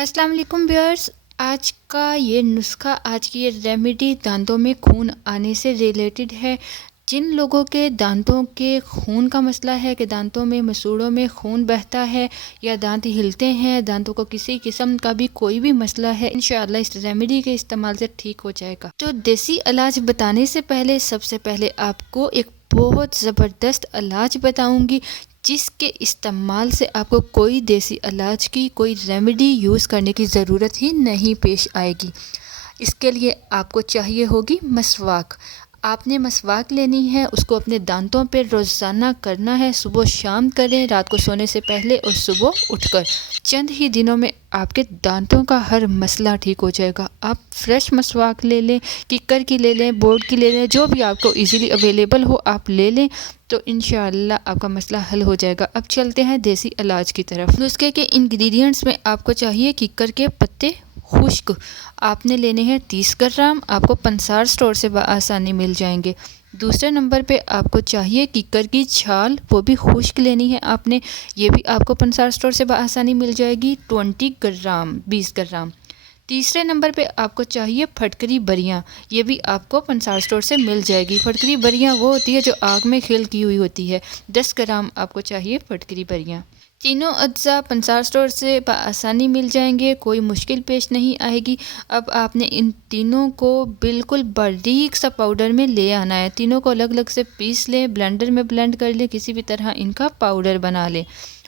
अस्सलाम वालेकुम व्यूअर्स। आज का ये नुस्खा, आज की ये रेमेडी दांतों में खून आने से रिलेटेड है। जिन लोगों के दांतों के खून का मसला है कि दांतों में मसूड़ों में खून बहता है या दांत हिलते हैं, दांतों को किसी किस्म का भी कोई भी मसला है, इंशाअल्लाह इस रेमेडी के इस्तेमाल से ठीक हो जाएगा। तो देसी इलाज बताने से पहले सबसे पहले आपको एक बहुत ज़बरदस्त इलाज बताऊंगी जिसके इस्तेमाल से आपको कोई देसी इलाज की कोई रेमेडी यूज़ करने की ज़रूरत ही नहीं पेश आएगी। इसके लिए आपको चाहिए होगी मसवाक। आपने मसवाक लेनी है, उसको अपने दांतों पे रोज़ाना करना है। सुबह शाम करें, रात को सोने से पहले और सुबह उठकर। चंद ही दिनों में आपके दांतों का हर मसला ठीक हो जाएगा। आप फ्रेश मसवाक ले लें, किक्कर की ले लें, बोर्ड की ले लें, जो भी आपको इजीली अवेलेबल हो आप ले लें, तो इंशाअल्लाह आपका मसला हल हो जाएगा। अब चलते हैं देसी इलाज की तरफ। नुस्खे के इंग्रेडिएंट्स में आपको चाहिए किक्कर के पत्ते खुश्क, आपने लेने हैं 30 ग्राम। आपको पंसार स्टोर से आसानी मिल जाएंगे। दूसरे नंबर पे आपको चाहिए किक्कर की छाल, वो भी खुश्क लेनी है आपने, ये भी आपको पंसार स्टोर से आसानी मिल जाएगी 20 ग्राम। तीसरे नंबर पे आपको चाहिए फटकरी बरियाँ, ये भी आपको पंसार स्टोर से मिल जाएगी। फटकरी बरियाँ वो होती है जो आग में खेल की हुई होती है। 10 ग्राम आपको चाहिए फटकरी बरियाँ। तीनों अज्जा पंसार स्टोर से आसानी मिल जाएंगे, कोई मुश्किल पेश नहीं आएगी। अब आपने इन तीनों को बिल्कुल बारीक सा पाउडर में ले आना है। तीनों को अलग अलग से पीस लें, ब्लेंडर में ब्लेंड कर लें, किसी भी तरह इनका पाउडर बना लें।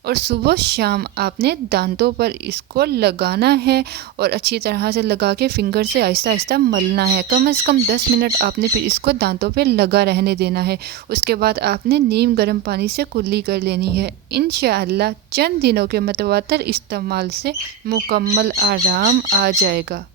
और सुबह शाम आपने दांतों पर इसको लगाना है और अच्छी तरह से लगा के फिंगर से आहिस्ता आहिस्ता मलना है। कम से कम 10 मिनट आपने फिर इसको दांतों पे लगा रहने देना है। उसके बाद आपने नीम गर्म पानी से कुल्ली कर लेनी है। इंशाअल्लाह चंद दिनों के मुतवातर इस्तेमाल से मुकम्मल आराम आ जाएगा।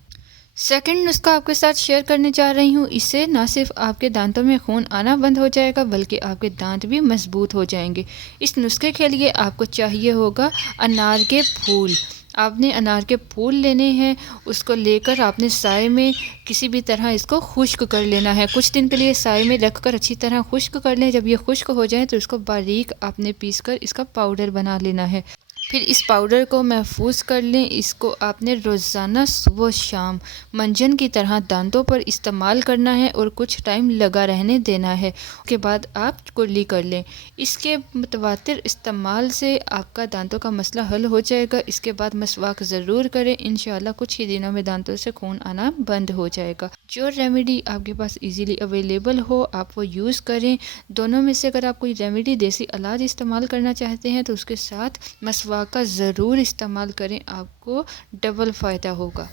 सेकंड नुस्खा आपके साथ शेयर करने जा रही हूँ। इससे ना सिर्फ आपके दांतों में खून आना बंद हो जाएगा बल्कि आपके दांत भी मजबूत हो जाएंगे। इस नुस्खे के लिए आपको चाहिए होगा अनार के फूल। आपने अनार के फूल लेने हैं, उसको लेकर आपने साए में किसी भी तरह इसको खुश्क कर लेना है। कुछ दिन के लिए साए में रखकर अच्छी तरह खुश्क कर लें। जब ये खुश्क हो जाए तो इसको बारीक आपने पीस कर इसका पाउडर बना लेना है। फिर इस पाउडर को महफूज कर लें। इसको आपने रोज़ाना सुबह शाम मंजन की तरह दांतों पर इस्तेमाल करना है और कुछ टाइम लगा रहने देना है। उसके बाद आप कुल्ली कर लें। इसके मुतवातिर इस्तेमाल से आपका दांतों का मसला हल हो जाएगा। इसके बाद मसवाक ज़रूर करें, इंशाअल्लाह कुछ ही दिनों में दांतों से खून आना बंद हो जाएगा। जो रेमेडी आपके पास इजीली अवेलेबल हो आप वो यूज़ करें। दोनों में से अगर आप कोई रेमेडी देसी इलाज इस्तेमाल करना चाहते हैं तो उसके साथ मसवाक का ज़रूर इस्तेमाल करें, आपको डबल फ़ायदा होगा।